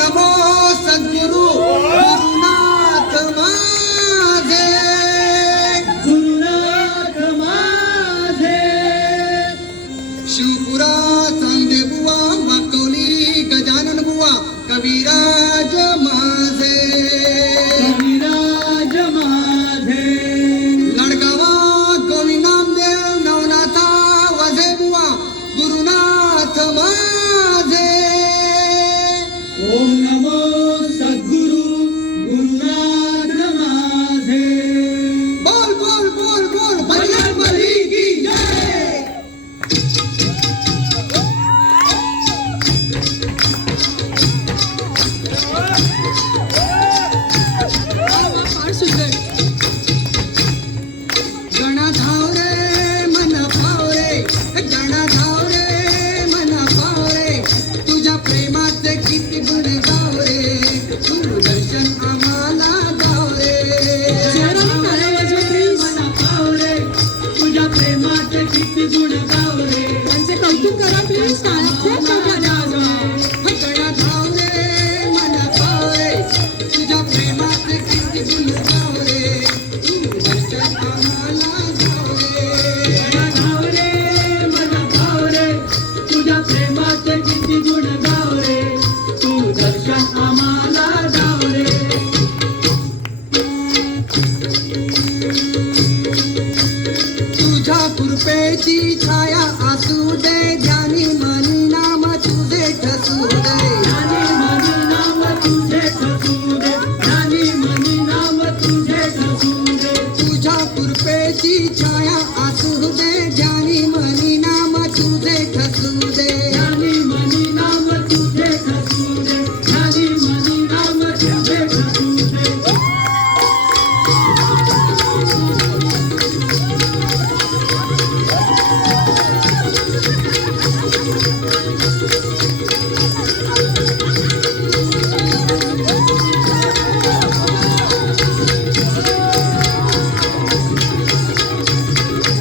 नमो सद्गुरु गुरुनाथ माझे, गुरुनाथ माझे. शिवपुरा चांदे बुवा, वाकवली गजानन बुवा, कविराज माझे, कविराज माझे. लडगावा गोविंद नामदेव नवनाथा वझे बुवा, गुरुनाथ माझे. ओम नमो सद्गुरु गुरुनाथ माझे. बोल बोल बोल बोल बजरंगबली की जय. फार सुंदर. गणा धाव रे मन भाव रे, गणा धाव रे मन भाव रे, तुझ्या प्रेमाचे किती गुण गाव रे, गुरुदर्शन